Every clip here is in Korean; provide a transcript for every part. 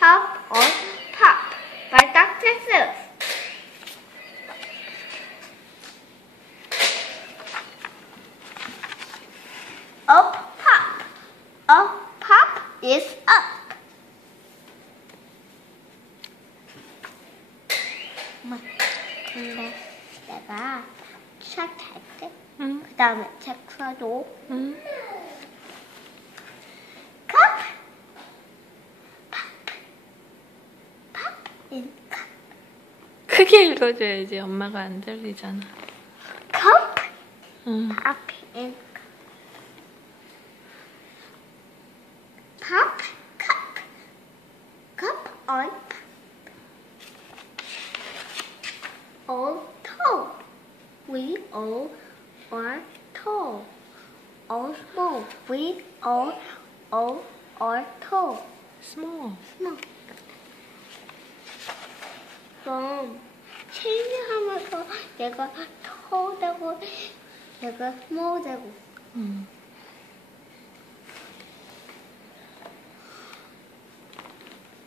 Hop on Pop by Dr. Seuss. Up, pop. Up, pop is up. 엄마, 근데 내가 책 잘 때, 그 다음에 책 써줘. Cup, pop, pop in cup. 크게 읽어줘야지. 엄마가 안 들리잖아. Cup, 응. pop in cup. Pop, cup, cup on pop. All tall, we all are tall. All small, we all are tall. Small. Small. 그럼 체인지하면서 얘가 tall 되고 얘가 small 되고.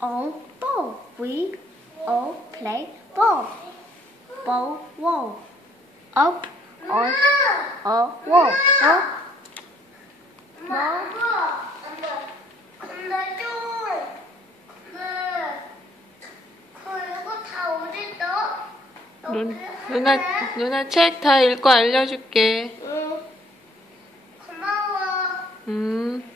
All ball, we all play ball. Ball wall. Up on a wall. 근데 그리고 다 어딨어? 누나 책 다 읽고 알려줄게. 응. 고마워.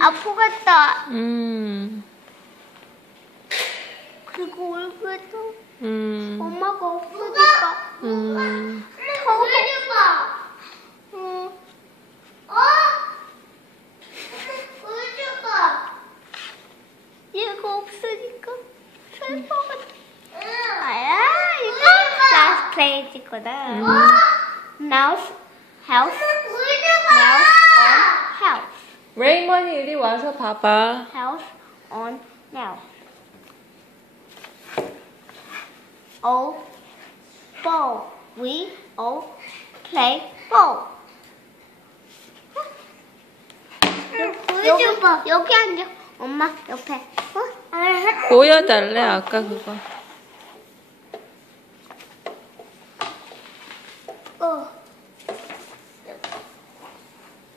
아프겠다. 그리고 얼굴도 엄마가 없으니까. 더워봐. 얘가 없으니까 슬퍼가지고. 아야, 이거 last page거든. Now house. Now on house. 레이먼이 이리 와서 봐봐. House on now. All ball. We all play ball. 여기 앉아. 엄마 옆에. 보여달래 아까 그거.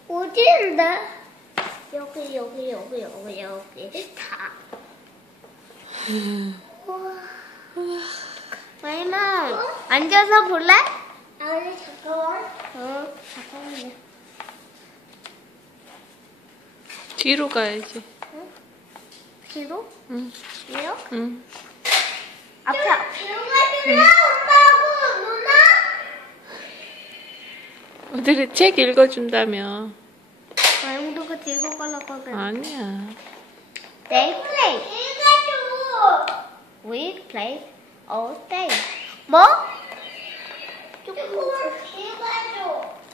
어디인데? 여기 다. 마이마 앉아서 볼래? 아니 잠깐만. 잠깐만요. 뒤로 가야지. 뒤로? 응. 뒤로? 응. 앞에. 오늘은 책 읽어준다며. 마이마가 뒤로 가려고 하거든. 아니야. They play. We play all day. 뭐?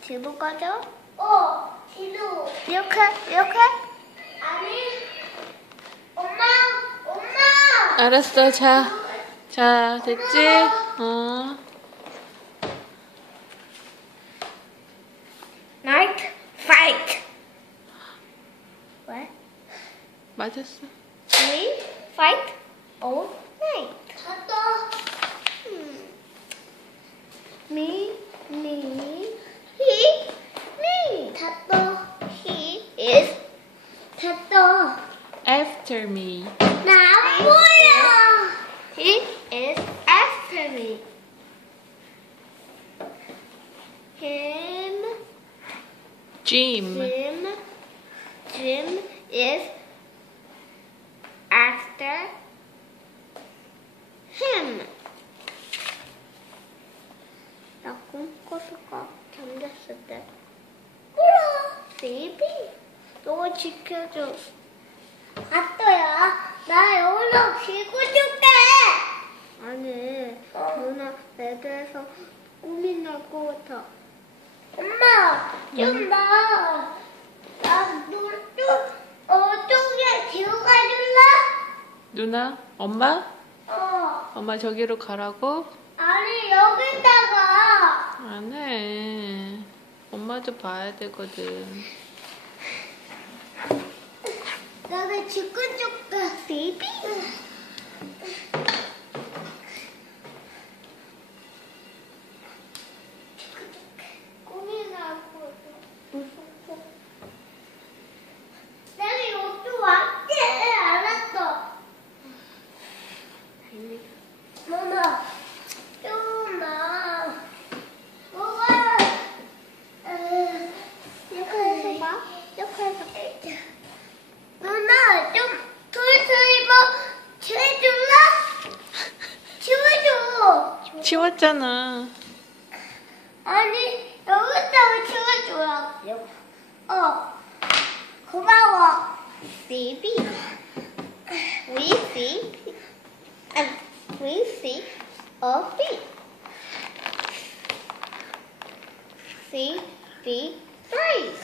뒤로 가죠? 뒤로. 이렇게? 아니. 엄마. 알았어. 자, 됐지? Night fight. 왜? 맞았어. We fight all night. Me, he, me. He is After me. 나 뭐야? He is after me. Jim. Jim is after him. 나 꿈꿨을까? 잠겼을 때. 베이비, 너 지켜줘. 아또야, 나 여기서 지켜줄게. 아니, 누나 베드에서 꿈이 날 것 같아. 엄마, 좀 나 어쪽에 데려가 줄래? 누나? 엄마? 어. 엄마 저기로 가라고? 아니, 여기다가. 안 해. 엄마도 봐야 되거든. 나는 지끈죽다. 베이비? 꿈이 나고 무섭고. 내가 여기 왔지? 알았어. 엄마, 좀만. 뭐가? 이렇게 봐. 이렇게 해서. 누나, 좀 토이토이 뭐 치워줄라? 치워줘. 치웠잖아. 아니, 여기다가 치워줘요. 고마워. Baby. We see a bee. See the trees.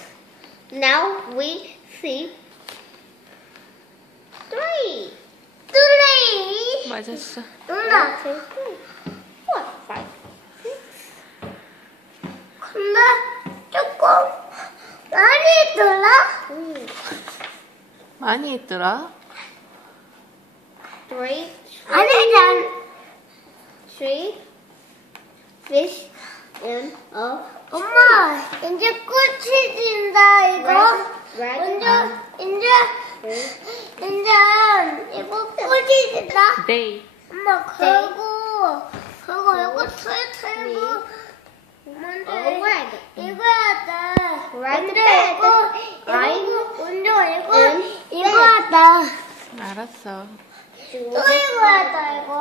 Now we see three. 맞았어. 누나. 4, 5, 6. 근데 조금 많이 들어? 많이 있더라. 3. 아니, 난 3 fish in a 엄마, 이제 끝이 진다, 이거. 이제 이거 끝이 진다. Day. 엄마, 그리고 이거 털고 먼저 이거 해야 돼. 먼저 이거 하다. 알았어. 또 이거 하다, 이거.